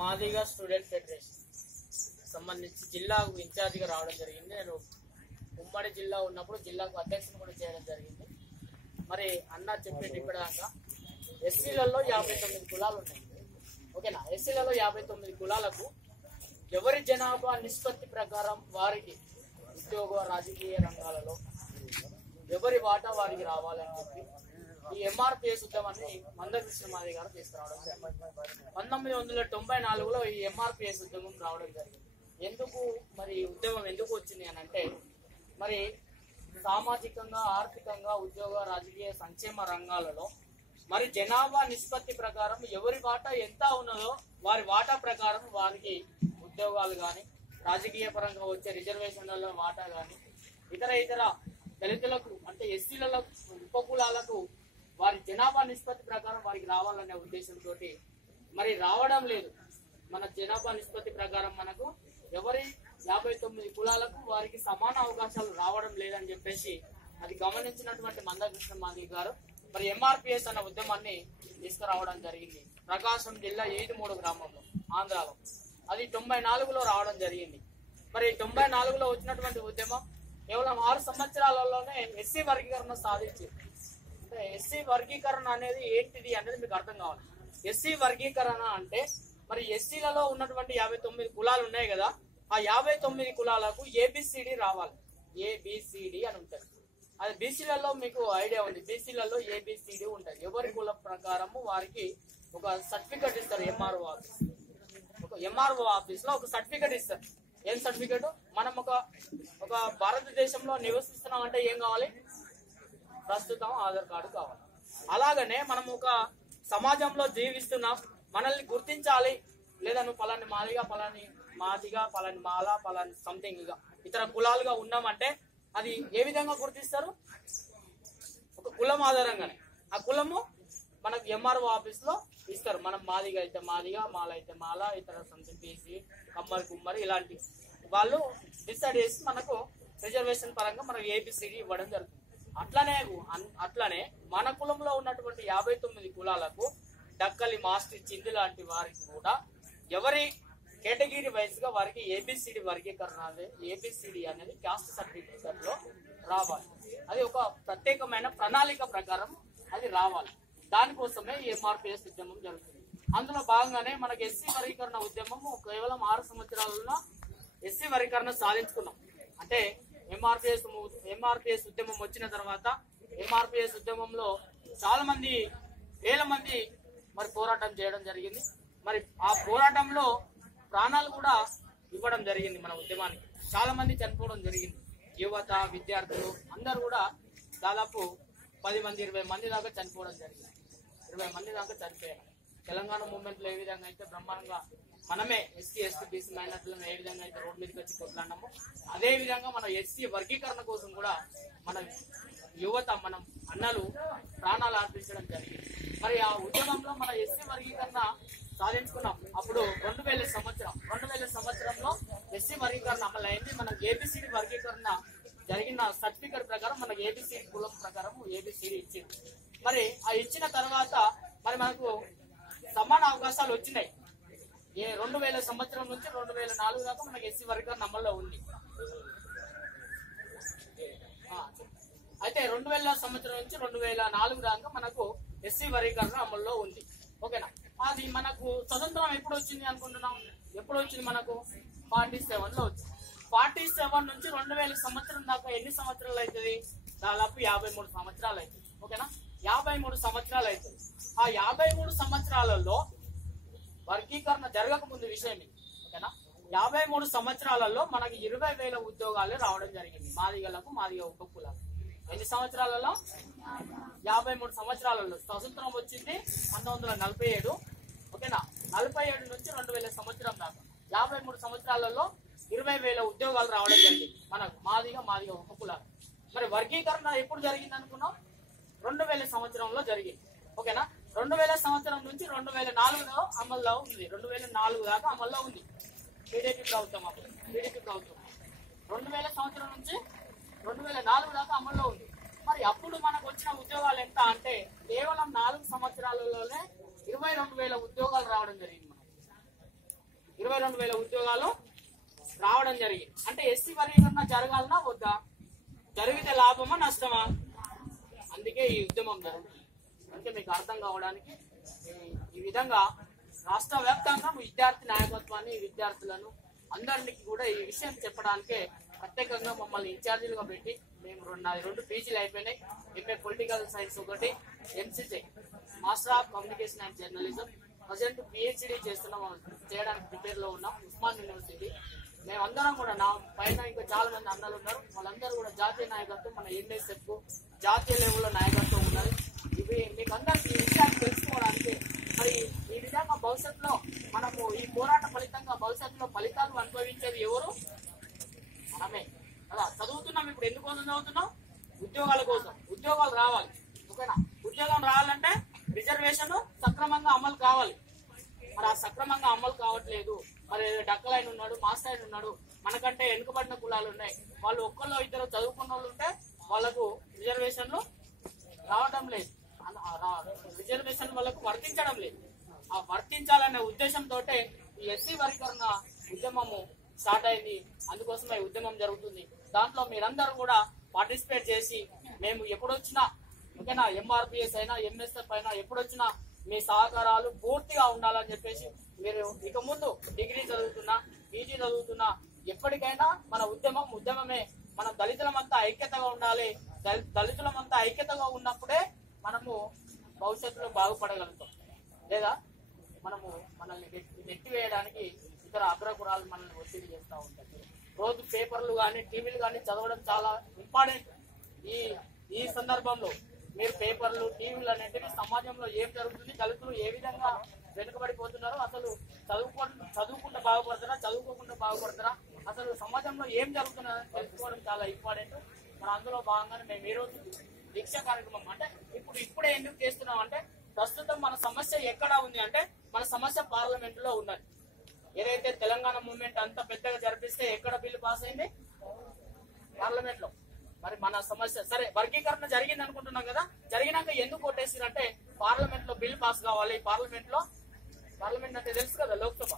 Madiga student federation సంబంధించి జిల్లాకు ఇన్ఛార్జిగా రావడం జరిగింది. నేను ఉమ్మడి జిల్లా ఉన్నప్పుడు జిల్లాకు అధ్యక్షుని కూడా చేయడం జరిగింది. మరి అన్న చెప్పింది ఇక్కడ దాకా ఎస్సీలలో 59 కులాలు ఉన్నాయి. ఓకేనా? ఎస్సీలలో 59 కులాలకు ఎవరి జనాభా నిష్పత్తి ప్రకారం వారికి ఉద్యోగ రాజకీయ రంగాలలో ఎవరి వాటా వారికి రావాలని చెప్పి ఈ ఎంఆర్పిఎస్ ఉద్యమాన్ని మందకృష్ణ మాదిగ గారు తీసుకురావడం జరిగింది. 1994లో ఈ ఎంఆర్పిఎస్ ఉద్యమం రావడం జరిగింది. ఎందుకు మరి ఉద్యమం ఎందుకు వచ్చింది అని అంటే, మరి సామాజికంగా ఆర్థికంగా ఉద్యోగ రాజకీయ సంక్షేమ రంగాలలో మరి జనాభా నిష్పత్తి ప్రకారం ఎవరి వాటా ఎంత ఉన్నదో వారి వాటా ప్రకారం వారికి ఉద్యోగాలు కానీ రాజకీయ పరంగా వచ్చే రిజర్వేషన్లలో వాటా కానీ ఇతర దళితులకు అంటే ఎస్సీలకు ఉపకులాలకు వారి జనాభా నిష్పత్తి ప్రకారం వారికి రావాలనే ఉద్దేశంతో మరి రావడం లేదు. మన జనాభా నిష్పత్తి ప్రకారం మనకు ఎవరి 59 కులాలకు వారికి సమాన అవకాశాలు రావడం లేదని చెప్పేసి అది గమనించినటువంటి మందకృష్ణ మాదిగ గారు మరి ఎంఆర్పిఎస్ అన్న ఉద్యమాన్ని తీసుకురావడం జరిగింది. ప్రకాశం జిల్లా 7 గ్రామంలో ఆంధ్రాలో అది 94లో రావడం జరిగింది. మరి 94లో వచ్చినటువంటి ఉద్యమం కేవలం 6 సంవత్సరాలలోనే ఎస్సీ వర్గీకరణ సాధించింది. అంటే ఎస్సీ వర్గీకరణ అనేది ఏంటిది అనేది మీకు అర్థం కావాలి. ఎస్సీ వర్గీకరణ అంటే మరి ఎస్సీలలో ఉన్నటువంటి 59 కులాలు ఉన్నాయి కదా, ఆ 59 కులాలకు ఏబిసిడి రావాలి. ఏబిసిడి అని ఉంటుంది. అది బీసీలలో మీకు ఐడియా ఉంది. బీసీలలో ఏబిసిడి ఉంటుంది. ఎవరి కుల ప్రకారము వారికి ఒక సర్టిఫికెట్ ఇస్తారు. ఎంఆర్ఓ ఆఫీస్ లో ఒక సర్టిఫికెట్ ఇస్తారు. ఏం సర్టిఫికెట్? మనం ఒక భారతదేశంలో నివసిస్తున్నాం అంటే ఏం కావాలి? ప్రస్తుతం ఆధార్ కార్డు కావాలి. అలాగనే మనం ఒక సమాజంలో జీవిస్తున్నాం, మనల్ని గుర్తించాలి. లేదా నువ్వు పలాని మాదిగా, పలాని మాదిగా, పలాని మాల, పలాని సంథింగ్ గా ఇతర కులాలుగా ఉన్నామంటే అది ఏ విధంగా గుర్తిస్తారు? ఒక కులం ఆధారంగానే. ఆ కులము మనకు ఎంఆర్ఓ ఆఫీస్ లో ఇస్తారు. మనం మాదిగా అయితే మాదిగా, మాల అయితే మాల, ఇతర సంథింగ్ బీసీ, కమ్మరి కుమ్మరి ఇలాంటి వాళ్ళు డిసైడ్ చేసి మనకు రిజర్వేషన్ పరంగా మనకు ఏబిసిడి ఇవ్వడం జరుగుతుంది. అట్లనే మన కులంలో ఉన్నటువంటి 59 కులాలకు డక్కలి, మాస్టర్, చింది లాంటి వారికి కూడా ఎవరి కేటగిరీ వైజ్ గా వారికి ఏబిసిడి వర్గీకరణ ఏబిసిడి అనేది కాస్ట్ సర్టిఫికేట్ లో రావాలి. అది ఒక ప్రత్యేకమైన ప్రణాళిక ప్రకారం అది రావాలి. దానికోసమే ఈ ఎంఆర్పిఎస్ ఉద్యమం జరుగుతుంది. అందులో భాగంగానే మనకి ఎస్సీ వర్గీకరణ ఉద్యమం కేవలం 6 సంవత్సరాలలో ఎస్సీ వర్గీకరణ సాధించుకున్నాం. అంటే ఎంఆర్పిఎస్ ఉద్యమం వచ్చిన తర్వాత ఎంఆర్పిఎస్ ఉద్యమంలో చాలా మంది, వేల మంది మరి పోరాటం చేయడం జరిగింది. మరి ఆ పోరాటంలో ప్రాణాలు కూడా ఇవ్వడం జరిగింది. మన ఉద్యమానికి చాలా మంది చనిపోవడం జరిగింది. యువత, విద్యార్థులు అందరూ కూడా దాదాపు 10 మంది 20 మంది దాకా చనిపోవడం జరిగింది. 20 మంది దాకా చనిపోయారు. తెలంగాణ మూవ్మెంట్ లో ఏ విధంగా అయితే బ్రహ్మాండంగా మనమే ఎస్సీ, ఎస్టీ, బీసీ మైనార్టీలను ఏ విధంగా అయితే రోడ్డు మీదకి వచ్చి కొట్లాడినామో అదే విధంగా మన ఎస్సీ వర్గీకరణ కోసం కూడా మన యువత, మనం అన్నలు ప్రాణాలు అర్పించడం జరిగింది. మరి ఆ ఉద్యమంలో మన ఎస్సీ వర్గీకరణ సాధించుకున్నాం. అప్పుడు 2000 సంవత్సరంలో ఎస్సీ వర్గీకరణ అమలైంది. మనకు ఏబిసిడి వర్గీకరణ జరిగిన సర్టిఫికేట్ ప్రకారం మనకు ఏబిసిడి కులం ప్రకారం ఏబిసిడి ఇచ్చింది. మరి ఆ ఇచ్చిన తర్వాత మరి మనకు సమాన అవకాశాలు వచ్చినాయి. 2000 సంవత్సరం నుంచి 2004 దాకా మనకి ఎస్సీ వర్గీకరణ అమల్లో ఉంది. అయితే 2000 సంవత్సరం నుంచి 2004 దాకా మనకు ఎస్సీ వర్గీకరణ అమల్లో ఉంది. ఓకేనా? అది మనకు స్వతంత్రం ఎప్పుడు వచ్చింది అనుకుంటున్నాం? ఎప్పుడు వచ్చింది? మనకు 47లో వచ్చింది. 47 నుంచి 2000 సంవత్సరం దాకా ఎన్ని సంవత్సరాలు అవుతుంది? దాదాపు 53 సంవత్సరాలు అవుతుంది. ఓకేనా? 53 సంవత్సరాలు అవుతుంది. ఆ 53 సంవత్సరాలలో వర్గీకరణ జరగక ముందు విషయం ఇది. ఓకేనా? 53 సంవత్సరాలలో మనకి 20,000 ఉద్యోగాలు రావడం జరిగింది. మాదిగలకు, మాదిగ ఉపకులకు. ఎన్ని సంవత్సరాలలో? 53 సంవత్సరాలలో. స్వతంత్రం వచ్చింది 1947. ఓకేనా? 47 నుంచి 2000 సంవత్సరం దాకా 53 సంవత్సరాలలో 20,000 ఉద్యోగాలు రావడం జరిగింది మనకు మాదిగ ఉపకులకు. మరి వర్గీకరణ ఎప్పుడు జరిగింది అనుకున్నాం? 2000 సంవత్సరంలో జరిగింది. ఓకేనా? 2000 సంవత్సరం నుంచి 2004లో అమల్లో ఉంది. 2004 దాకా అమల్లో ఉంది టీడీపీ ప్రభుత్వం. అప్పుడు టీడీపీ ప్రభుత్వం 2000 సంవత్సరం నుంచి 2004 దాకా అమల్లో ఉంది. మరి అప్పుడు మనకు వచ్చిన ఉద్యోగాలు ఎంత అంటే కేవలం 4 సంవత్సరాలలోనే 22,000 ఉద్యోగాలు రావడం జరిగింది. 22,000 ఉద్యోగాలు రావడం జరిగింది. అంటే ఎస్సీ వర్గీకరణ జరగాలన్నా వద్దా? జరిగితే లాభమా నష్టమా? అందుకే ఈ ఉద్యమం జరుగుతుంది. అంటే మీకు అర్థం కావడానికి ఈ విధంగా రాష్ట్ర వ్యాప్తంగా విద్యార్థి నాయకత్వాన్ని, విద్యార్థులను అందరికీ కూడా ఈ విషయం చెప్పడానికే ప్రత్యేకంగా మమ్మల్ని ఇన్ఛార్జీలుగా పెట్టి మేము 2 పీజీలు అయిపోయినాయి. ఎంఏ పొలిటికల్ సైన్స్ ఒకటి, MCJ master of communication and journalism. Present PhD చేయడానికి ప్రిపేర్ లో ఉన్నాం ఉస్మాన్ యూనివర్సిటీ. మేమందరం కూడా నా పైన ఇంకా చాలా మంది అన్నలు ఉన్నారు. వాళ్ళందరూ కూడా జాతీయ నాయకత్వం, మన ఎన్ఎస్ఎఫ్ జాతీయ లెవెల్లో నాయకత్వం ఉన్నది. ఇవి మీకు అందరికీ ఈ విషయాన్ని తెలుసుకోవడానికి మరి ఈ విధంగా భవిష్యత్తులో మనము ఈ పోరాట ఫలితంగా భవిష్యత్తులో ఫలితాలు అనుభవించేది ఎవరు? మనమే కదా. చదువుతున్నాం, ఇప్పుడు ఎందుకోసం చదువుతున్నాం? ఉద్యోగాల కోసం. ఉద్యోగాలు రావాలి, ఓకేనా? ఉద్యోగం రావాలంటే రిజర్వేషన్ సక్రమంగా అమలు కావాలి. మరి ఆ సక్రమంగా అమలు కావట్లేదు. మరి డక్కలైన ఉన్నాడు, మాస్టర్ అయిన ఉన్నాడు, మనకంటే వెనుకబడిన కులాలు ఉన్నాయి. వాళ్ళు ఒక్కళ్ళు ఇద్దరు చదువుకున్న వాళ్ళు ఉంటే వాళ్ళకు రిజర్వేషన్లు రావడం లేదు, రిజర్వేషన్ వాళ్ళకు వర్తించడం లేదు. ఆ వర్తించాలనే ఉద్దేశంతో ఈ ఎస్సీ వర్గీకరణ ఉద్యమము స్టార్ట్ అయింది. అందుకోసమే ఉద్యమం జరుగుతుంది. దాంట్లో మీరందరూ కూడా పార్టిసిపేట్ చేసి మేము ఎప్పుడొచ్చినా, ఓకేనా, ఎంఆర్పిఎస్ అయినా ఎంఎస్ఎఫ్ అయినా ఎప్పుడొచ్చినా మీ సహకారాలు పూర్తిగా ఉండాలని చెప్పేసి, మీరు ఇక ముందు డిగ్రీ చదువుతున్నా, పీజీ చదువుతున్నా, ఎప్పటికైనా మన ఉద్యమమే. మనం దళితులమంతా ఐక్యతగా ఉండాలి. దళితులమంతా ఐక్యతగా ఉన్నప్పుడే మనము భవిష్యత్తులో బాగుపడగలుగుతాం. లేదా మనల్ని నెట్టివేయడానికి ఇతర అగ్రకురాలు మనల్ని ఒత్తిడి చేస్తూ ఉంటాయి. రోజు పేపర్లు కానీ టీవీలు కానీ చదవడం చాలా ఇంపార్టెంట్. ఈ సందర్భంలో మీరు పేపర్లు, టీవీలు అనేటివి సమాజంలో ఏం జరుగుతుంది, దళితులు ఏ విధంగా వెనుకబడిపోతున్నారు, అసలు చదువుకుంటూ బాగుపడతారా, చదువుకోకుండా బాగుపడతారా, అసలు సమాజంలో ఏం జరుగుతుందని తెలుసుకోవడం చాలా ఇంపార్టెంట్. మన అందులో భాగంగానే మేము ఈ రోజు దీక్ష కార్యక్రమం అంటే ఇప్పుడే ఎందుకు చేస్తున్నాం అంటే, ప్రస్తుతం మన సమస్య ఎక్కడ ఉంది అంటే మన సమస్య పార్లమెంట్ లో ఉన్నది. ఏదైతే తెలంగాణ మూవ్మెంట్ అంత పెద్దగా జరిపిస్తే ఎక్కడ బిల్లు పాస్ అయింది? పార్లమెంట్ లో. మరి మన సమస్య సరే వర్గీకరణ జరిగింది అనుకుంటున్నాం కదా, జరిగినాక ఎందుకు కొట్టేసిరంటే పార్లమెంట్ లో బిల్ పాస్ కావాలి. పార్లమెంట్ అంటే తెలుసు కదా, లోక్సభ.